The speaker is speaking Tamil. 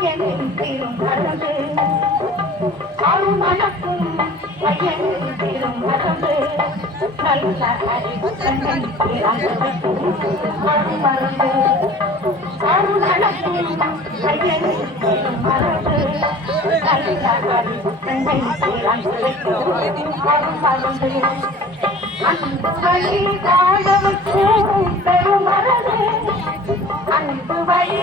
பையனின் பெரும் அன்பு வழி காணவுக்கும் பெரும் மரபு அன்பு வழி